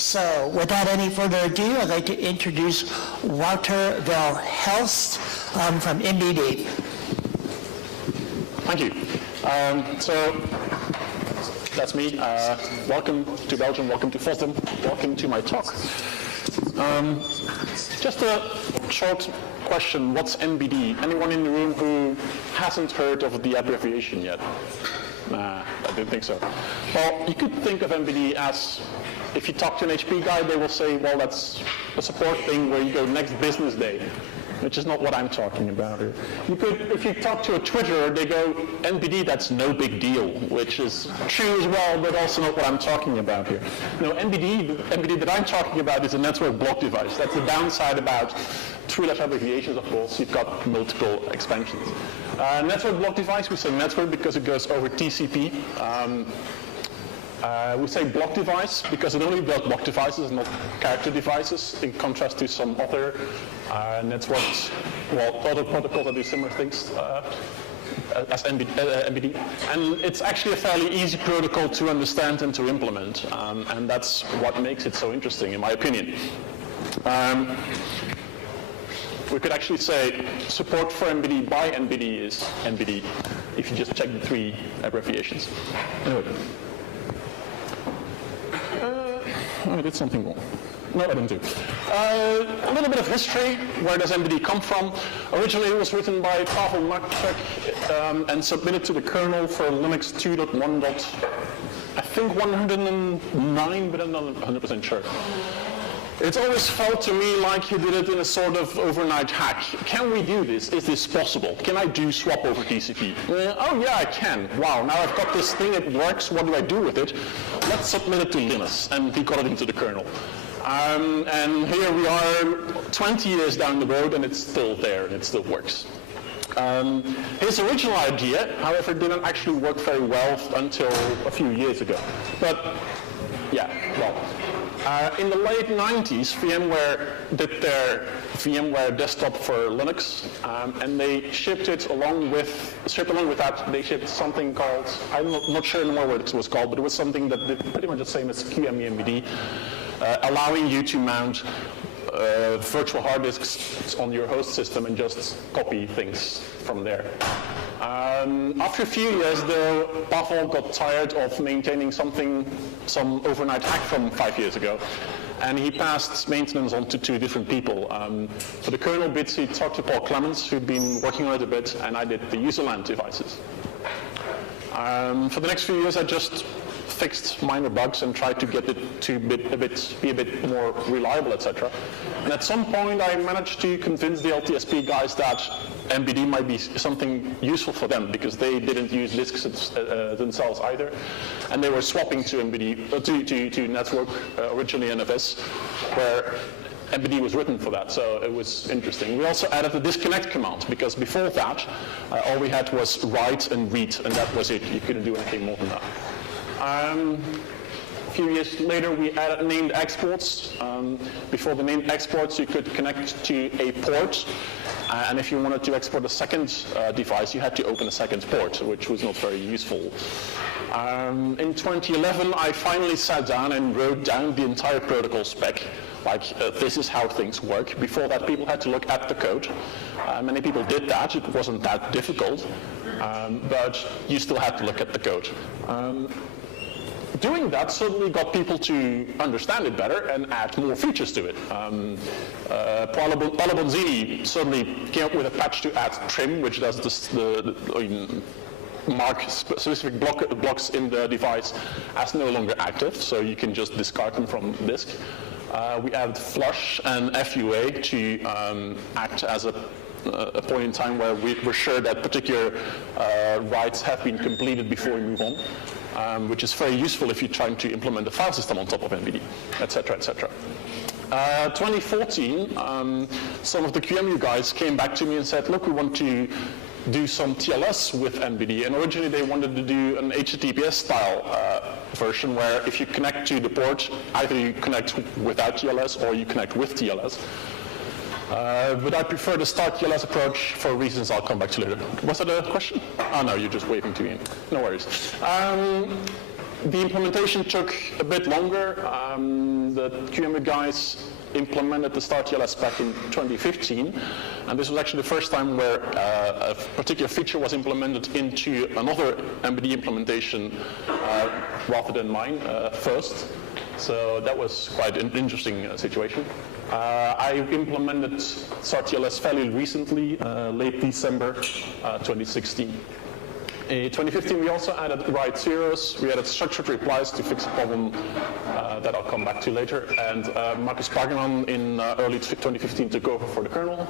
So without any further ado, I'd like to introduce Wouter Verhelst from NBD. Thank you. So that's me. Welcome to Belgium, welcome to FOSDEM, welcome to my talk. Just a short question, what's NBD? Anyone in the room who hasn't heard of the abbreviation yet? Nah, I didn't think so. Well, you could think of NBD as, if you talk to an HP guy, they will say, well, that's a support thing where you go next business day, which is not what I'm talking about here. You could, if you talk to a Twitterer, they go, NBD, that's no big deal, which is true as well, but also not what I'm talking about here. No, NBD that I'm talking about is a network block device. That's the downside about three-letter abbreviations, of course. You've got multiple expansions. Network block device, we say network because it goes over TCP. We say block device because it only does block devices, not character devices, in contrast to some other networks, well, other protocols that do similar things as NBD. And it's actually a fairly easy protocol to understand and to implement, and that's what makes it so interesting, in my opinion. We could actually say support for NBD by NBD is NBD, if you just check the three abbreviations. Anyway. I did something wrong. No, I didn't do. A little bit of history. Where does NBD come from? Originally, it was written by Pavel Marczek and submitted to the kernel for Linux 2.1. I think 109, but I'm not 100% sure. It's always felt to me like he did it in a sort of overnight hack. Can we do this? Is this possible? Can I do swap over TCP? Oh yeah, I can. Wow, now I've got this thing, it works, what do I do with it? Let's submit it to Linus, and he got it into the kernel. And here we are 20 years down the road, and it's still there, and it still works. His original idea, however, didn't actually work very well until a few years ago. But yeah, well. In the late 90s, VMware did their VMware desktop for Linux, and they shipped it along with that, they shipped something called, I'm not sure anymore what it was called, but it was something that did pretty much the same as QEMU-NBD, allowing you to mount virtual hard disks on your host system and just copy things from there. After a few years, though, Pavel got tired of maintaining some overnight hack from 5 years ago, and he passed maintenance on to two different people. For the kernel bits, he talked to Paul Clements, who'd been working on it a bit, and I did the userland devices. For the next few years, I just fixed minor bugs and tried to get it to be a bit more reliable, etc. And at some point, I managed to convince the LTSP guys that NBD might be something useful for them because they didn't use disks themselves either, and they were swapping to NBD to network, originally NFS, where NBD was written for that, so it was interesting. We also added the disconnect command because before that, all we had was write and read, and that was it. You couldn't do anything more than that. A few years later, we added named exports. Before the named exports, you could connect to a port, and if you wanted to export a second device, you had to open a second port, which was not very useful. In 2011, I finally sat down and wrote down the entire protocol spec. Like, this is how things work. Before that, people had to look at the code. Many people did that. It wasn't that difficult, but you still had to look at the code. Doing that certainly got people to understand it better and add more features to it. Paolo Bonzini certainly came up with a patch to add trim, which does mark specific blocks in the device as no longer active, so you can just discard them from disk. We added flush and FUA to act as a point in time where we're sure that particular writes have been completed before we move on. Which is very useful if you're trying to implement a file system on top of NBD, etc., etc. 2014, some of the QEMU guys came back to me and said, look, we want to do some TLS with NBD, and originally they wanted to do an HTTPS style version where if you connect to the port, either you connect without TLS or you connect with TLS. But I prefer the start TLS approach for reasons I'll come back to later. Was that a question? Oh no, you're just waving to me. No worries. The implementation took a bit longer. the QEMU guys implemented the StartTLS spec in 2015, and this was actually the first time where a particular feature was implemented into another MBD implementation rather than mine first. So that was quite an interesting situation. I implemented StartTLS fairly recently, late December 2016. In 2015, we also added write zeros. We added structured replies to fix a problem that I'll come back to later. And Marcus Pageman in early 2015 took over for the kernel.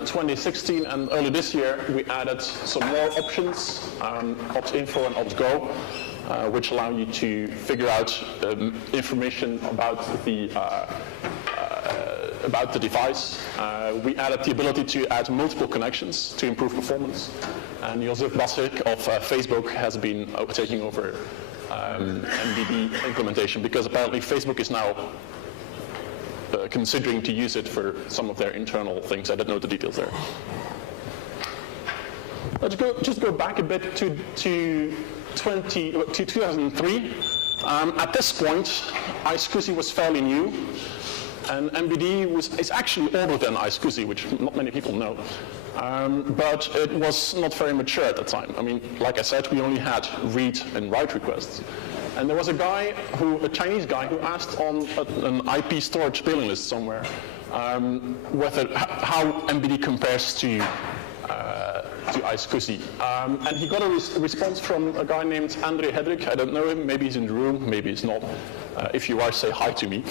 2016 and early this year, we added some more options, opt-info and opt-go, which allow you to figure out information about the device. We added the ability to add multiple connections to improve performance. And Josef Basik of Facebook has been taking over MBD implementation because apparently Facebook is now considering to use it for some of their internal things. I don't know the details there. Let's just go back a bit to 2003. At this point, iSCSI was fairly new. And MBD is actually older than iSCSI, which not many people know. But it was not very mature at the time. I mean, like I said, we only had read and write requests. And there was a Chinese guy who asked on an IP storage mailing list somewhere how MBD compares to iSCSI. And he got a response from a guy named Andre Hedrick. I don't know him, maybe he's in the room, maybe he's not. If you are, say hi to me.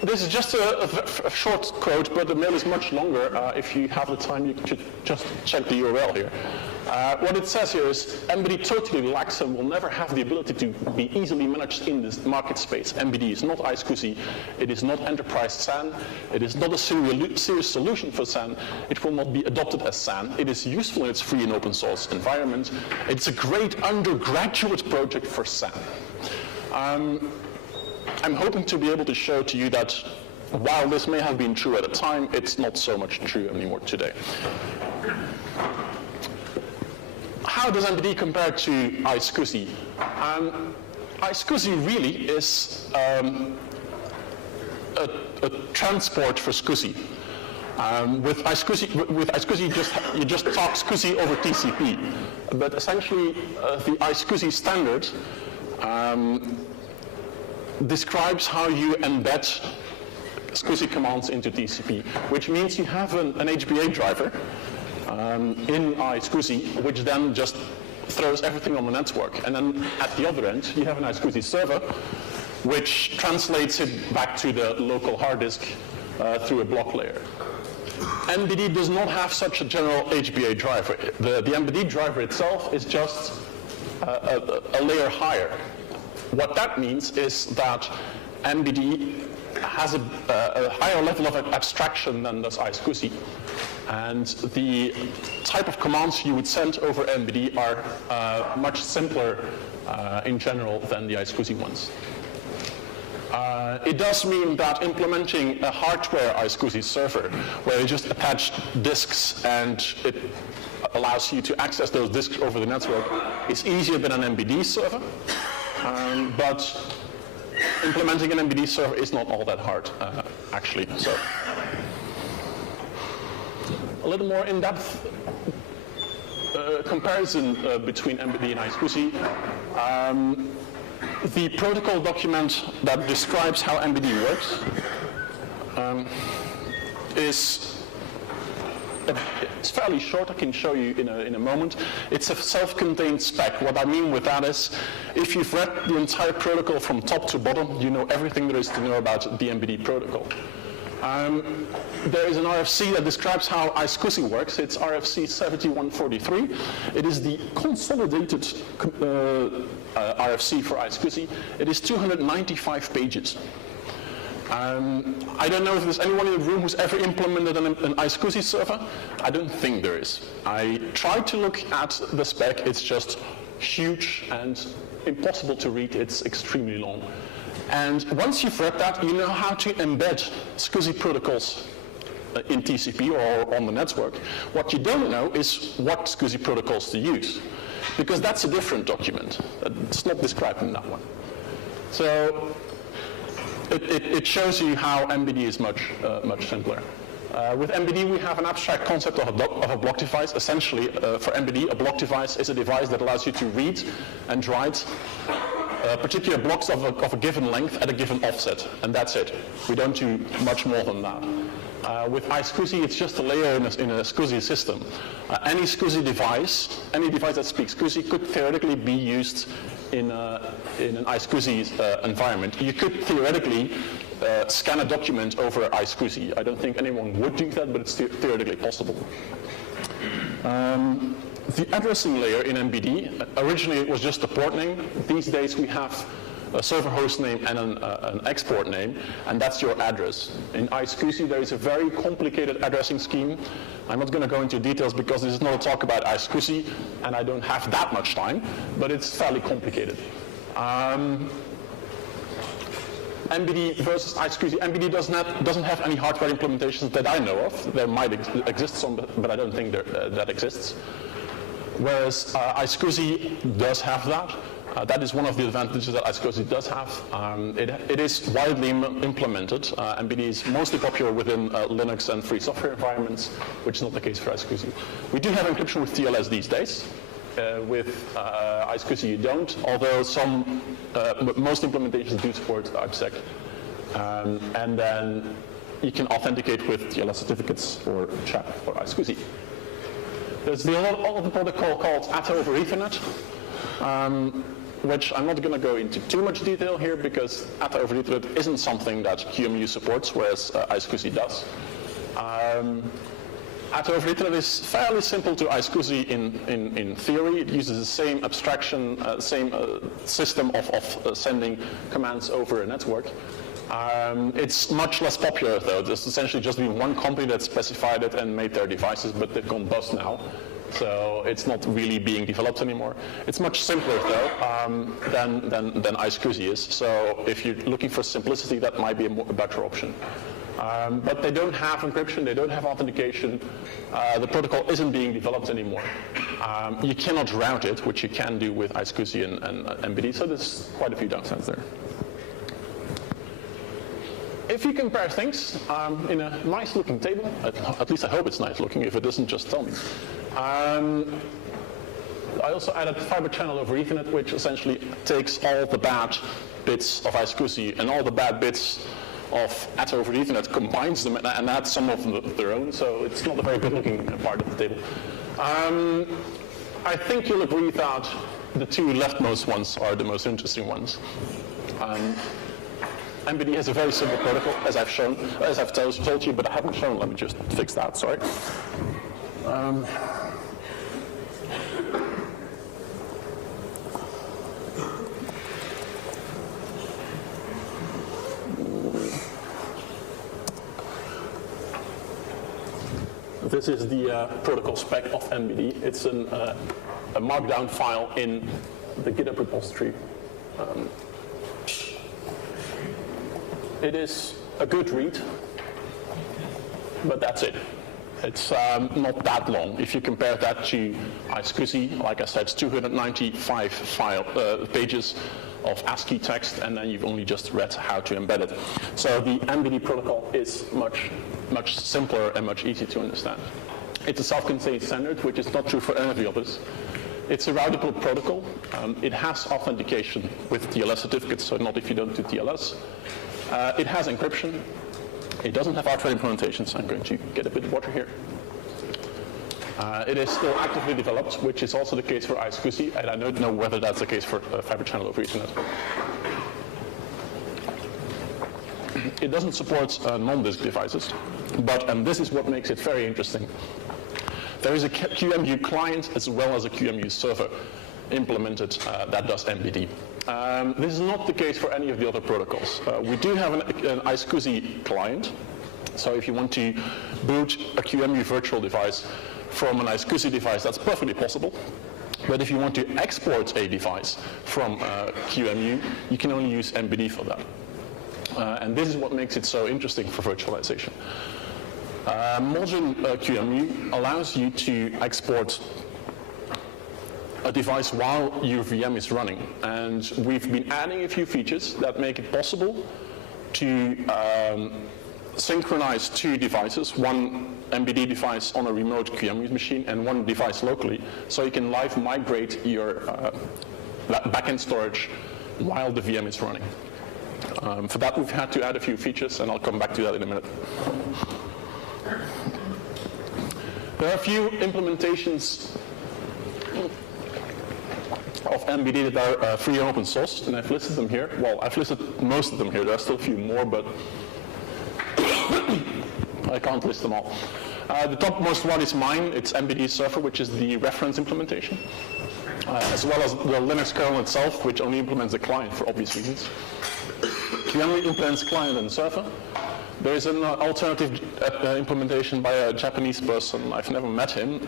This is just a short quote, but the mail is much longer. If you have the time, you should just check the URL here. What it says here is, MBD totally lacks and will never have the ability to be easily managed in this market space. MBD is not iSCSI, it is not enterprise SAN, it is not a serious solution for SAN, it will not be adopted as SAN, it is useful in its free and open source environment, it's a great undergraduate project for SAN. I'm hoping to be able to show to you that while this may have been true at the time, it's not so much true anymore today. How does MBD compare to iSCSI? iSCSI really is a transport for SCSI. With iSCSI, you just talk SCSI over TCP. But essentially, the iSCSI standard describes how you embed SCSI commands into TCP, which means you have an HBA driver in iSCSI, which then just throws everything on the network. And then at the other end, you have an iSCSI server, which translates it back to the local hard disk through a block layer. MBD does not have such a general HBA driver. The MBD driver itself is just a layer higher. What that means is that MBD has a higher level of abstraction than does iSCSI. And the type of commands you would send over MBD are much simpler in general than the iSCSI ones. It does mean that implementing a hardware iSCSI server, where you just attach disks and it allows you to access those disks over the network, is easier than an MBD server. But implementing an MBD server is not all that hard, actually. So, a little more in-depth comparison between MBD and iSCSI. The protocol document that describes how MBD works it's fairly short. I can show you in a moment. It's a self-contained spec. What I mean with that is, if you've read the entire protocol from top to bottom, you know everything there is to know about the MBD protocol. There is an RFC that describes how iSCSI works. It's RFC 7143. It is the consolidated RFC for iSCSI. It is 295 pages. I don't know if there's anyone in the room who's ever implemented an iSCSI server. I don't think there is. I tried to look at the spec. It's just huge and impossible to read. It's extremely long. And once you've read that, you know how to embed SCSI protocols in TCP or on the network. What you don't know is what SCSI protocols to use, because that's a different document. It's not described in that one. So it shows you how MBD is much simpler. With MBD, we have an abstract concept of a block device. Essentially, for MBD, a block device is a device that allows you to read and write particular blocks of a given length at a given offset, and that's it. We don't do much more than that. With iSCSI, it's just a layer in a SCSI system. Any SCSI device, any device that speaks SCSI, could theoretically be used in an iSCSI environment. You could theoretically scan a document over iSCSI. I don't think anyone would do that, but it's theoretically possible. The addressing layer in MBD, originally it was just a port name. These days we have a server host name and an export name, and that's your address. In iSCSI there is a very complicated addressing scheme. I'm not going to go into details because this is not a talk about iSCSI, and I don't have that much time, but it's fairly complicated. MBD versus iSCSI. MBD doesn't have any hardware implementations that I know of. There might exist some, but I don't think that exists. Whereas iSCSI does have that. That is one of the advantages that iSCSI does have. It is widely implemented. MBD is mostly popular within Linux and free software environments, which is not the case for iSCSI. We do have encryption with TLS these days. With iSCSI you don't, although most implementations do support IPsec. And then you can authenticate with TLS certificates or chat for iSCSI. There's the other protocol called ATA over Ethernet, which I'm not going to go into too much detail here because ATA over Ethernet isn't something that QEMU supports, whereas iSCSI does. ATA over Ethernet is fairly simple to iSCSI in theory. It uses the same abstraction, same system of sending commands over a network. It's much less popular though. There's essentially just been one company that specified it and made their devices, but they've gone bust now. So it's not really being developed anymore. It's much simpler though than iSCSI is. So if you're looking for simplicity, that might be a better option. But they don't have encryption, they don't have authentication. The protocol isn't being developed anymore. You cannot route it, which you can do with iSCSI and MBD, so there's quite a few downsides there. If you compare things in a nice looking table, at least I hope it's nice looking, if it isn't, just tell me. I also added fiber channel over Ethernet, which essentially takes all the bad bits of iSCSI and all the bad bits of ATA over Ethernet, combines them and adds some of their own, so it's not a very good looking part of the table. I think you'll agree that the two leftmost ones are the most interesting ones. MBD has a very simple protocol, as I've told you, but I haven't shown. Let me just fix that, sorry. This is the protocol spec of MBD. It's a markdown file in the GitHub repository. It is a good read, but that's it. It's not that long. If you compare that to iSCSI, like I said, it's 295 pages of ASCII text, and then you've only just read how to embed it. So the MBD protocol is much simpler and much easier to understand. It's a self-contained standard, which is not true for any of the others. It's a routable protocol. It has authentication with TLS certificates, so not if you don't do TLS. It has encryption. It doesn't have hardware implementations. I'm going to get a bit of water here. It is still actively developed, which is also the case for iSCSI, and I don't know whether that's the case for fiber channel over Ethernet. It doesn't support non-disk devices, but and this is what makes it very interesting. There is a QEMU client as well as a QEMU server implemented that does MBD. This is not the case for any of the other protocols. We do have an iSCSI client, so if you want to boot a QEMU virtual device from an iSCSI device, that's perfectly possible. But if you want to export a device from QEMU, you can only use MBD for that. And this is what makes it so interesting for virtualization. Modern QEMU allows you to export a device while your VM is running. And we've been adding a few features that make it possible to synchronize two devices, one MBD device on a remote QEMU machine and one device locally, so you can live migrate your backend storage while the VM is running. For that, we've had to add a few features, and I'll come back to that in a minute. There are a few implementations of MBD that are free and open source, and I've listed them here. Well, I've listed most of them here. There are still a few more, but I can't list them all. The topmost one is mine. It's MBD Server, which is the reference implementation, as well as the Linux kernel itself, which only implements the client for obvious reasons. QEMU implements client and server. There is an alternative implementation by a Japanese person. I've never met him,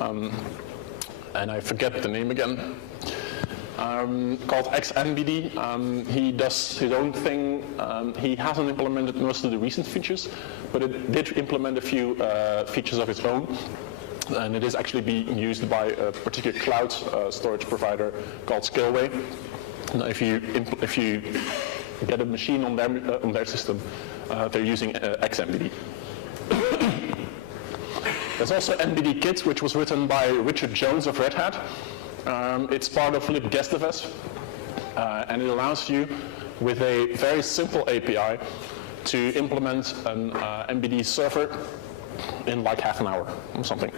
and I forget the name again. Called XNBD. He does his own thing. He hasn't implemented most of the recent features, but it did implement a few features of its own. And it is actually being used by a particular cloud storage provider called Scaleway. Now, if you get a machine on their system, they're using XNBD. There's also MBD Kit, which was written by Richard Jones of Red Hat. It's part of libguestdev, and it allows you, with a very simple API, to implement an MBD server in like half an hour or something.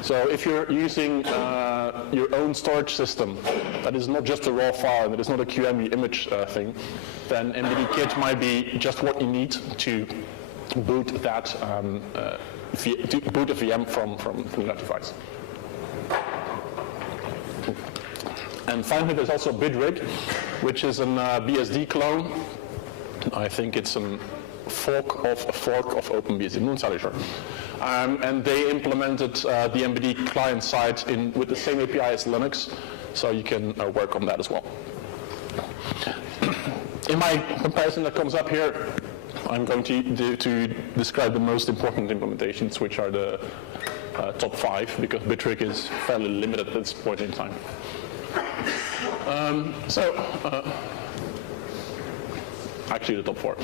So if you're using your own storage system that is not just a raw file, that is not a QEMU image thing, then MBD Kit might be just what you need to boot that boot a VM from that device. And finally, there's also Bidrig, which is an BSD clone. I think it's a fork of OpenBSD, I'm not entirely sure. And they implemented the MBD client side with the same API as Linux, so you can work on that as well. In my comparison that comes up here, I'm going to describe the most important implementations, which are the top 5, because Bidrig is fairly limited at this point in time. Actually the top 4.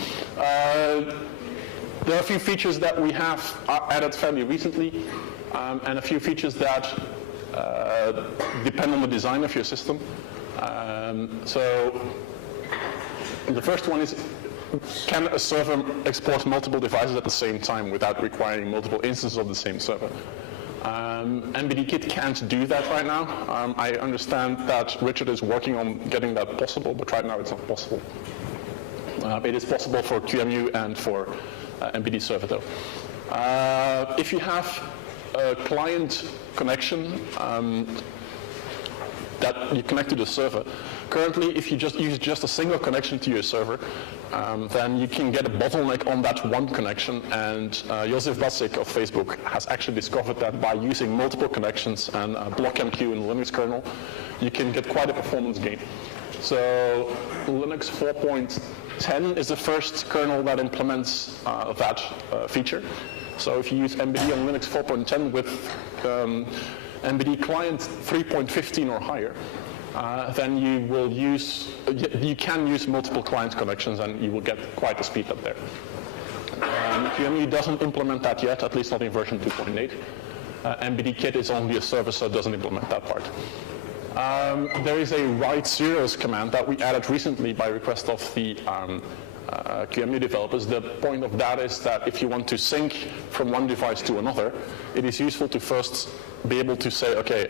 There are a few features that we have added fairly recently, and a few features that depend on the design of your system. So the first one is, can a server export multiple devices at the same time without requiring multiple instances of the same server? MBD Kit can't do that right now. I understand that Richard is working on getting that possible, but right now it's not possible. It is possible for QEMU and for MBD Server though. If you have a client connection that you connect to the server, currently if you just use just a single connection to your server, then you can get a bottleneck on that one connection, and Josef Basik of Facebook has actually discovered that by using multiple connections and BlockMQ in the Linux kernel, you can get quite a performance gain. So Linux 4.10 is the first kernel that implements that feature. So if you use MBD on Linux 4.10 with MBD client 3.15 or higher, then you can use multiple client connections, and you will get quite a speed up there. QEMU doesn't implement that yet, at least not in version 2.8. MBD Kit is only a server, so it doesn't implement that part. There is a write zeros command that we added recently by request of the QEMU developers. The point of that is that if you want to sync from one device to another, it is useful to first be able to say, okay,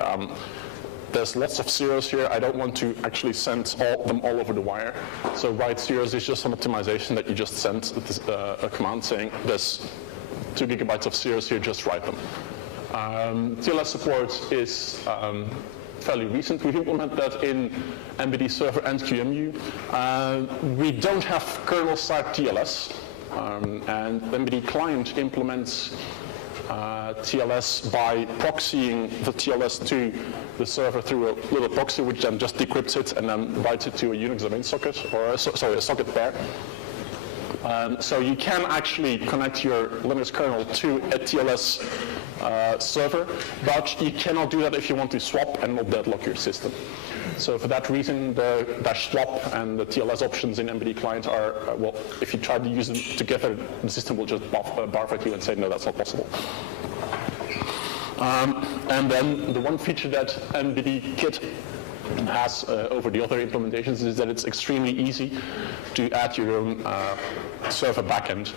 there's lots of zeros here. I don't want to actually send them all over the wire. So write zeros is just an optimization that you just send a command saying there's 2 gigabytes of zeros here, just write them. TLS support is fairly recent. We've implemented that in MBD Server and QEMU. We don't have kernel-side TLS, and MBD Client implements TLS by proxying the TLS to the server through a little proxy, which then just decrypts it and then writes it to a Unix domain socket, or a socket pair. So you can actually connect your Linux kernel to a TLS server, but you cannot do that if you want to swap and not deadlock your system. So for that reason, the -swap and the TLS options in MBD client are, well, if you try to use them together, the system will just barf at you and say, no, that's not possible. And then the one feature that MBD Kit has over the other implementations is that it's extremely easy to add your own server backend.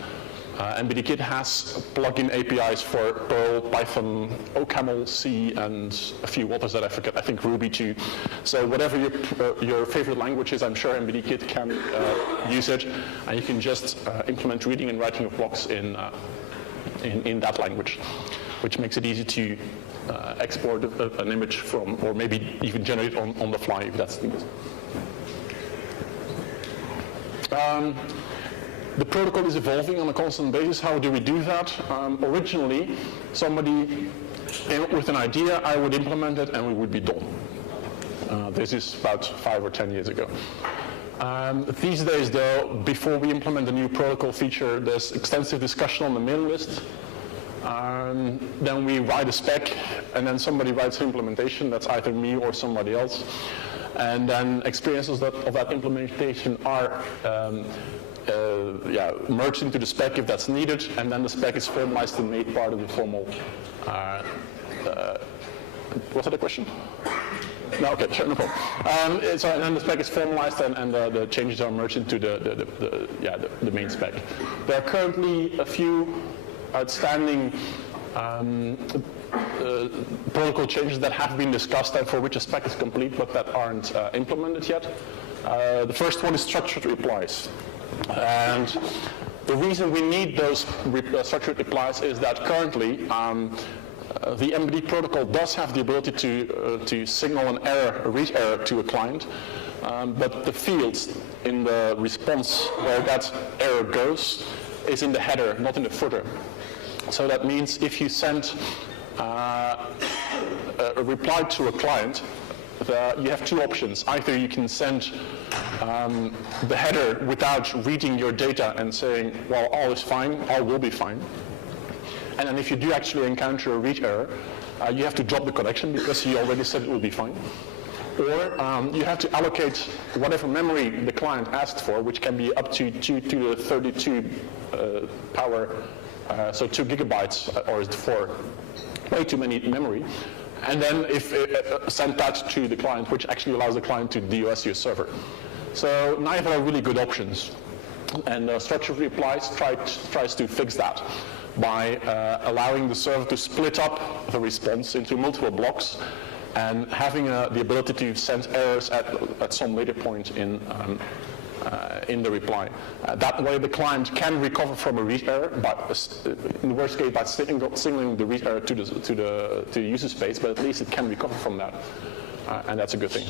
MBD Kit has plugin APIs for Perl, Python, OCaml, C, and a few others that I forget. I think Ruby too. So whatever your favorite language is, I'm sure MBD Kit can use it, and you can just implement reading and writing of blocks in that language, which makes it easy to export an image from, or maybe even generate on the fly if that's needed. The protocol is evolving on a constant basis. How do we do that? Originally, somebody came up with an idea, I would implement it, and we would be done. This is about 5 or 10 years ago. These days, though, before we implement a new protocol feature, there's extensive discussion on the mailing list. Then we write a spec, and then somebody writes an implementation. That's either me or somebody else. And then experiences of that implementation are merged into the spec if that's needed, and then the spec is formalized and made part of the formal. Was that a question? No, okay, sure, no problem. So and then the spec is formalized, and the changes are merged into the main spec. There are currently a few outstanding protocol changes that have been discussed and for which a spec is complete but that aren't implemented yet. The first one is structured replies. And the reason we need those structured replies is that currently the MBD protocol does have the ability to signal an error, a read error to a client, but the fields in the response where that error goes is in the header, not in the footer. So that means if you send a reply to a client, you have two options. Either you can send the header without reading your data and saying, well, all is fine, all will be fine. And then if you do actually encounter a read error, you have to drop the connection because he already said it will be fine. Or you have to allocate whatever memory the client asked for, which can be up to 2 to the 32 power, so 2 gigabytes, or for way too many memory. And then if send that to the client, which actually allows the client to DOS your server. So neither are really good options. And structured replies tries to fix that by allowing the server to split up the response into multiple blocks and having the ability to send errors at some later point in the reply. That way the client can recover from a read error, but in the worst case by signaling the read error to the user space, but at least it can recover from that, and that's a good thing.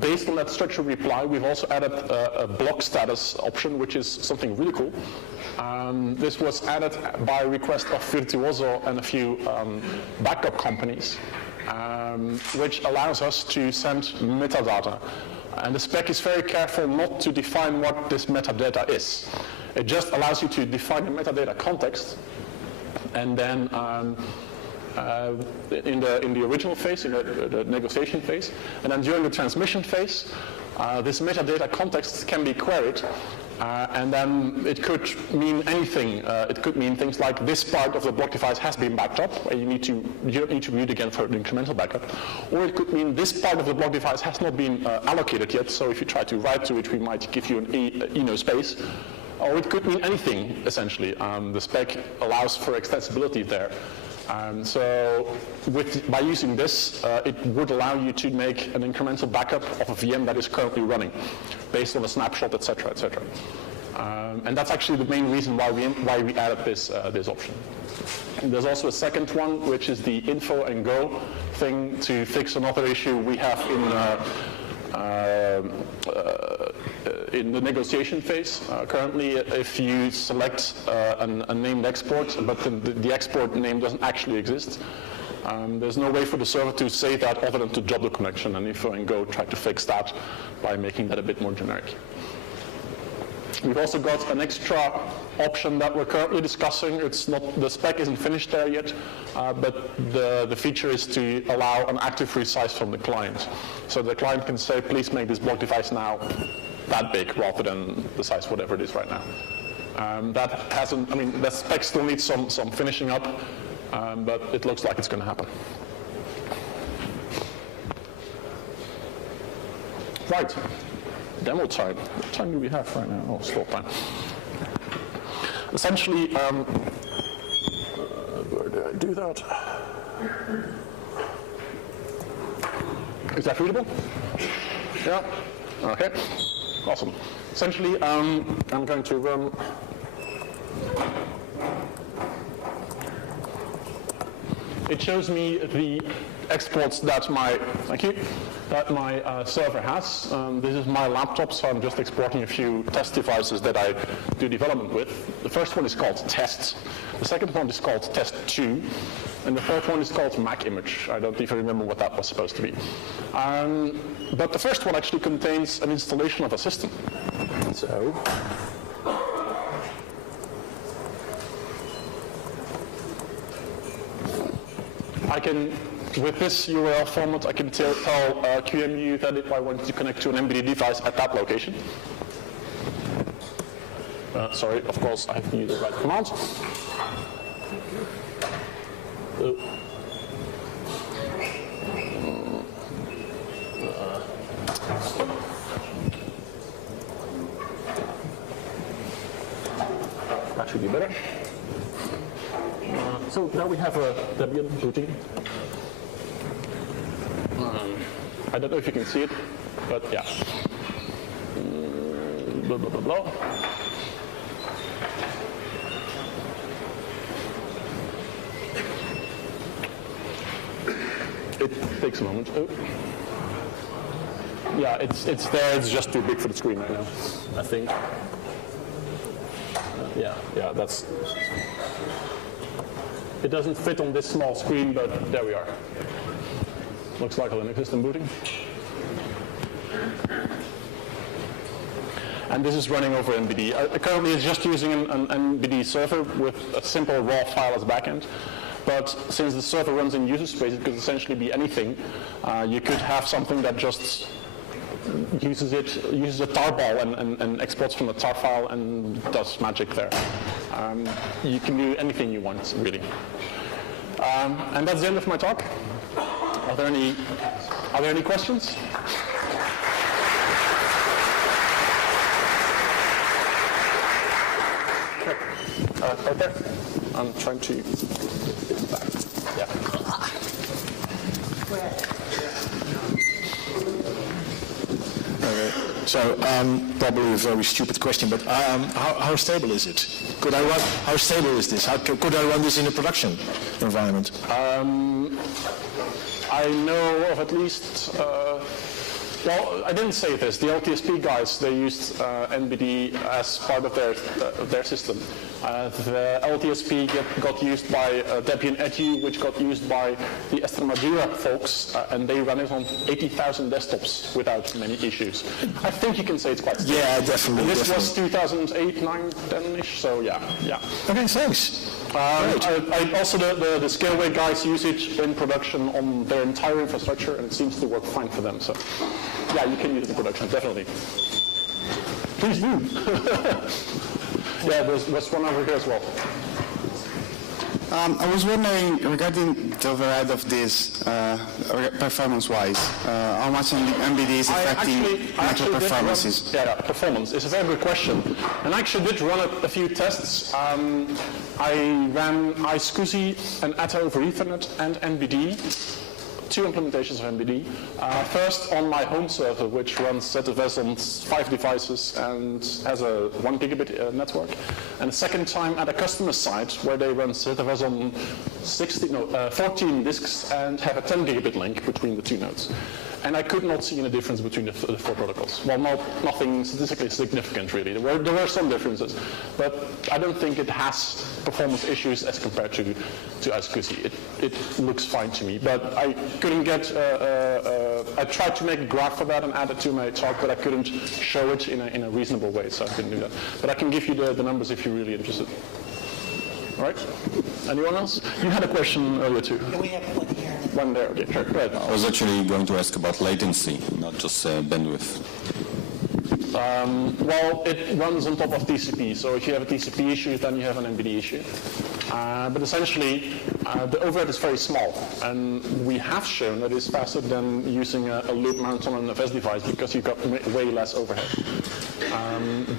Based on that structured reply, we've also added a block status option, which is something really cool. This was added by request of Virtuoso and a few backup companies, which allows us to send metadata. And the spec is very careful not to define what this metadata is. It just allows you to define the metadata context, and then in the original phase, in the negotiation phase, and then during the transmission phase, this metadata context can be queried, and then it could mean anything. It could mean things like this part of the block device has been backed up, and you don't need to read again for the incremental backup. Or it could mean this part of the block device has not been allocated yet, so if you try to write to it, we might give you an space. Or it could mean anything, essentially. The spec allows for extensibility there. So by using this, it would allow you to make an incremental backup of a VM that is currently running, based on a snapshot, etc., etc. And that's actually the main reason why we added this option. And there's also a second one, which is the info and go thing to fix another issue we have in the negotiation phase. Currently, if you select a named export, but the export name doesn't actually exist, there's no way for the server to say that other than to drop the connection, and info and go try to fix that by making that a bit more generic. We've also got an extra option that we're currently discussing. It's not, the spec isn't finished there yet, but the feature is to allow an active resize from the client. So the client can say, please make this block device now that big rather than the size whatever it is right now. That hasn't, I mean, the spec still needs some finishing up, but it looks like it's going to happen. Right, demo time. What time do we have right now? Oh, slow time. Essentially, where do I do that? Is that readable? Yeah? Okay, awesome. Essentially, I'm going to run it shows me the exports that my, server has. This is my laptop, so I'm just exporting a few test devices that I do development with. The first one is called test. The second one is called test2. And the third one is called Mac image. I don't even remember what that was supposed to be. But the first one actually contains an installation of a system. So, I can, with this URL format, I can tell QEMU that if I want to connect to an MBD device at that location. Sorry, of course, I have to use the right command. That should be better. So now we have a Debian booting. I don't know if you can see it, but yeah. Blah, blah, blah, blah. It takes a moment. Oh. Yeah, it's there. It's just too big for the screen right now, I think. Yeah, that's. It doesn't fit on this small screen, but there we are. Looks like a Linux system booting. And this is running over NBD. Currently, it's just using an NBD server with a simple raw file as a backend. But since the server runs in user space, it could essentially be anything. You could have something that just uses a tarball and exports from the tar file and does magic there. You can do anything you want, really. And that's the end of my talk. Are there any questions? Right there. I'm trying to back. Yeah. Okay. So probably a very stupid question, but how stable is it? How stable is this? Could I run this in a production environment? I know of at least. Well, I didn't say this. The LTSP guys, they used NBD as part of their system. The LTSP got used by Debian Edu, which got used by the Estremadura folks, and they run it on 80,000 desktops without many issues. I think you can say it's quite stable. Yeah, definitely. This was 2008, 9, 10-ish, so yeah. Okay, thanks. Also, the Scaleway guys use it in production on their entire infrastructure, and it seems to work fine for them. So, yeah, you can use it in production, definitely. Please do. Yeah, there's one over here as well. I was wondering, regarding the overhead of this, performance-wise, how much MBD is affecting actual performances? Performance. It's a very good question. And I actually did run a few tests. I ran iSCSI and ATA over Ethernet and NBD. 2 implementations of NBD. First on my home server, which runs ZFS on 5 devices and has a 1 gigabit network. And the second time at a customer site where they run ZFS on 14 disks and have a 10 gigabit link between the 2 nodes. and I could not see any difference between the four protocols. Well, nothing statistically significant, really. There were some differences, but I don't think it has performance issues as compared to iSCSI. It looks fine to me, but I couldn't get, I tried to make a graph for that and add it to my talk, but I couldn't show it in a reasonable way, so I couldn't do that. But I can give you the numbers if you're really interested. All right? Anyone else? You had a question earlier too. We have one here. One there, okay, sure, go ahead. I was actually going to ask about latency, not just bandwidth. Well, it runs on top of TCP, so if you have a TCP issue, then you have an MBD issue. But essentially, the overhead is very small, and we have shown that it's faster than using a loop mount on an FS device because you've got way less overhead.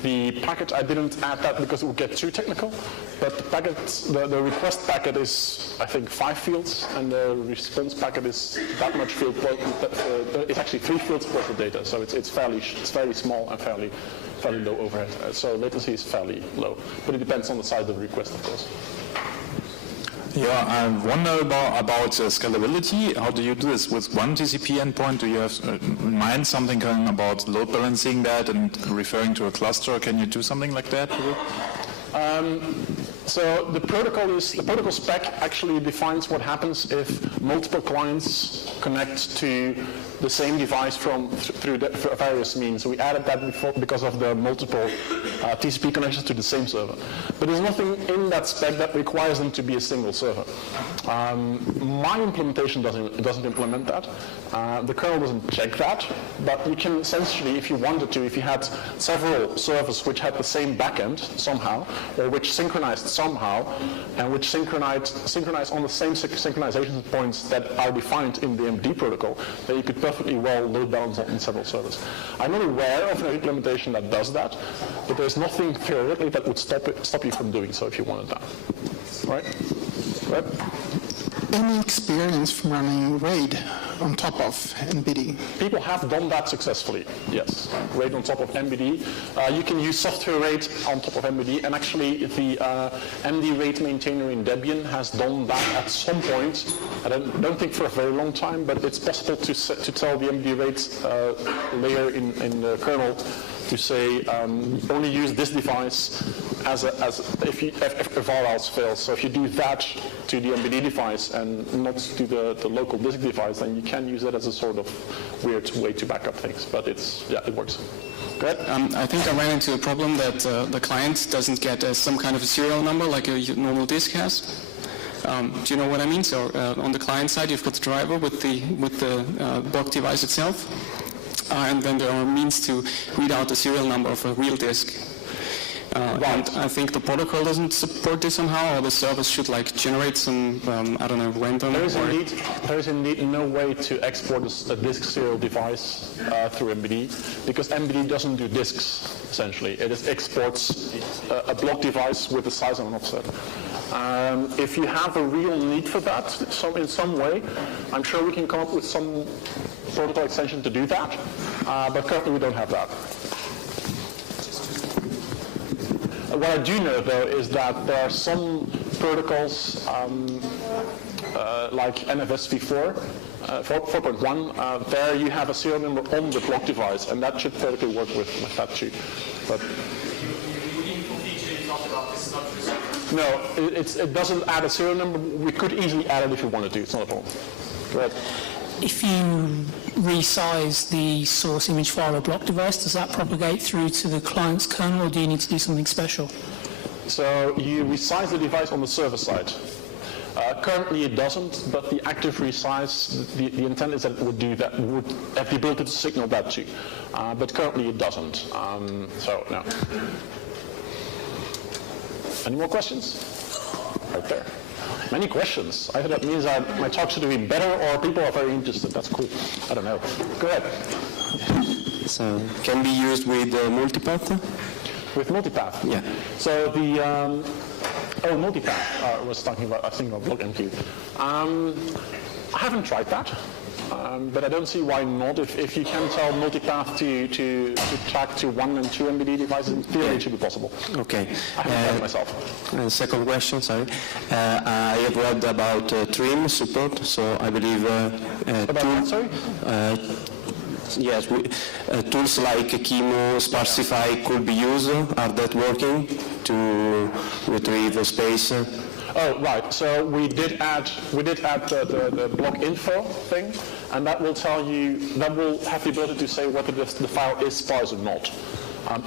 The packet, I didn't add that because it would get too technical, but the packet, the request packet is, I think, 5 fields, and the response packet is that much field. It's actually 3 fields worth of data, so it's very small and fairly low overhead. So latency is fairly low, but it depends on the size of the request, of course. Yeah, I wonder about scalability. How do you do this with one TCP endpoint? Do you have in mind something kind of about load balancing that and referring to a cluster? Can you do something like that? So the protocol spec actually defines what happens if multiple clients connect to the same device through various means. So we added that before because of the multiple TCP connections to the same server. But there's nothing in that spec that requires them to be a single server. My implementation doesn't implement that. The kernel doesn't check that, but you can essentially, if you wanted to, if you had several servers which had the same backend somehow, or which synchronized somehow, and which synchronize on the same synchronization points that are defined in the MD protocol, then you could perfectly well load balance on several servers. I'm not aware of an implementation that does that, but there's nothing theoretically that would stop you from doing so if you wanted that. Right? Right? Any experience from running RAID on top of NBD? People have done that successfully, yes. RAID on top of MBD. You can use software RAID on top of MBD, and actually the MD RAID maintainer in Debian has done that at some point. I don't think for a very long time, but it's possible to tell the MD RAID layer in the kernel to say only use this device as if all else fails. So if you do that to the MBD device and not to the local disk device, then you can use it as a sort of weird way to back up things. But it works. Go ahead. I think I ran into a problem that the client doesn't get some kind of a serial number like a normal disk has. Do you know what I mean? So on the client side, you've got the driver with the block device itself. And then there are means to read out the serial number of a real disk. And I think the protocol doesn't support this somehow, or the service should generate some, I don't know, random. There is indeed no way to export a disk serial device through MBD, because MBD doesn't do disks, essentially. It just exports a block device with the size of an offset. If you have a real need for that in some way, I'm sure we can come up with some protocol extension to do that, but currently we don't have that. What I do know, though, is that there are some protocols like NFSv4, 4.1, there you have a serial number on the block device, and that should theoretically work with that too. But no, it doesn't add a serial number. We could easily add it if we wanted to. It's not a problem. Go ahead. If you resize the source image file or block device, does that propagate through to the client's kernel, or do you need to do something special? So you resize the device on the server side. Currently it doesn't, but the active resize, the intent is that it would do that, would have the ability to signal that too. But currently it doesn't. So no. Any more questions? Right there. Many questions. I think that means that my talk should be better, or people are very interested. That's cool. I don't know. Go ahead. So can be used with multipath? With multipath? Yeah. So the multipath I was talking about, I think, of BlockMQ. I haven't tried that. But I don't see why not. If you can tell multipath to track to 1 and 2 MBD devices, in theory it should be possible. Okay. I haven't tried it myself. Second question, sorry. I have read about TRIM support, so I believe About what, sorry? Yes, tools like Chemo, Sparsify could be used. Are that working to retrieve the space? Oh, right. So we did add the block info thing, and that will tell you, that will have the ability to say whether the file is sparse or not.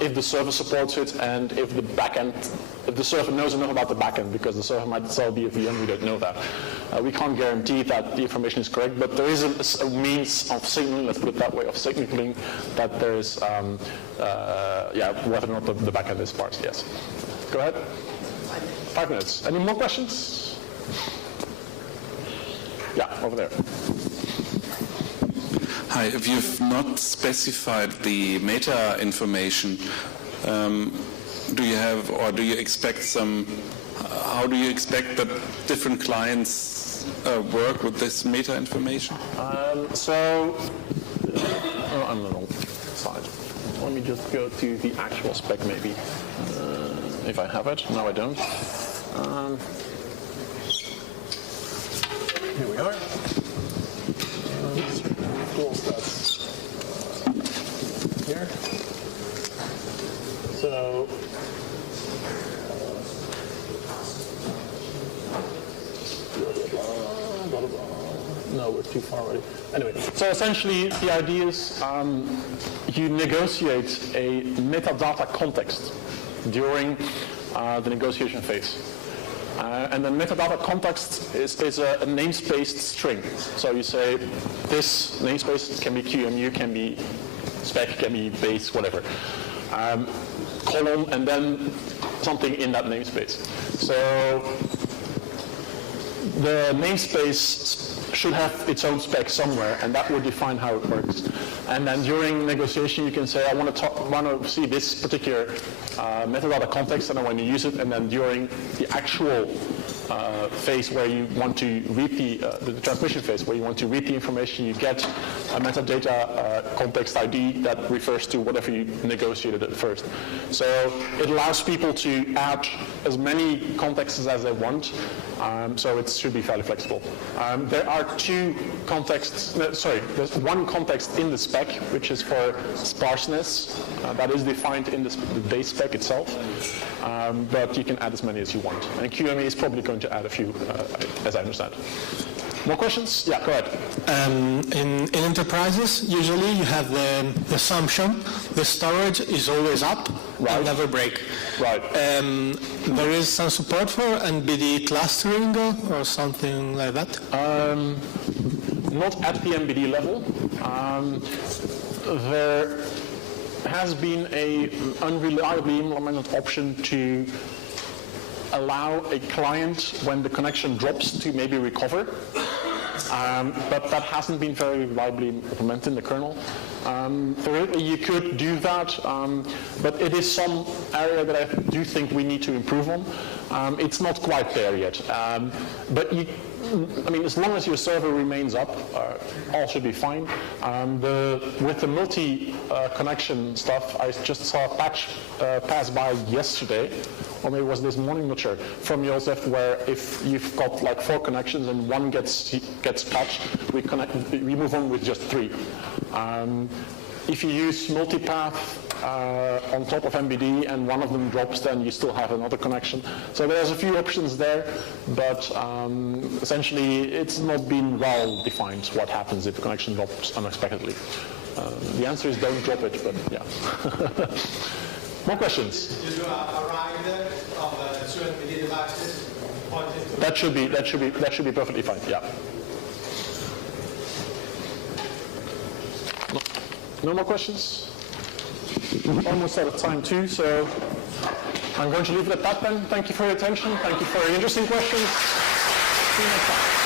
If the server supports it, and if the server knows enough about the backend, because the server might sell be a VM, we don't know that. We can't guarantee that the information is correct, but there is a means of signaling, let's put it that way, of signaling that there is, whether or not the backend is sparse, yes. Go ahead. 5 minutes. Any more questions? Yeah, over there. Hi, if you've not specified the meta information, do you have, or do you expect some, how do you expect that different clients work with this meta information? I'm on the wrong side. Let me just go to the actual spec maybe. If I have it. No, I don't. Here we are. Cool stats. Here. So, blah, blah, blah. No, we're too far already. Anyway, so essentially the idea is you negotiate a metadata context during the negotiation phase. And the metadata context is a namespaced string. So you say this namespace can be QEMU, can be spec, can be base, whatever. Column, and then something in that namespace. So the namespace should have its own spec somewhere, and that will define how it works. And then during negotiation, you can say, I want to see this particular metadata context, and I want to use it. And then during the actual phase where you want to read the transmission phase, where you want to read the information, you get a metadata context ID that refers to whatever you negotiated at first. So it allows people to add as many contexts as they want. So it should be fairly flexible. There are two contexts, there's one context in the spec, which is for sparseness. That is defined in the base spec itself. But you can add as many as you want. And QME is probably going to add a few, as I understand. More questions? Yeah, go ahead. In enterprises, usually you have the assumption the storage is always up and never break. Right. There is some support for NBD clustering or something like that? Not at the NBD level. There has been an unreliably implemented option to allow a client, when the connection drops, to maybe recover. But that hasn't been very reliably implemented in the kernel. Theoretically, you could do that, but it is some area that I do think we need to improve on. It's not quite there yet. But as long as your server remains up, all should be fine. With the multi-connection stuff, I just saw a patch pass by yesterday, or maybe it was this morning, not sure, from Joseph, where if you've got like 4 connections and one gets patched, we move on with just 3. If you use multipath on top of MBD and one of them drops, then you still have another connection. So there's a few options there, but essentially it's not been well defined what happens if the connection drops unexpectedly. The answer is don't drop it, but yeah. More questions? Did you arrive of 2 MBD devices? That should be perfectly fine. Yeah. No more questions? Almost out of time too, so I'm going to leave it at that then. Thank you for your attention. Thank you for your interesting questions. See you next time.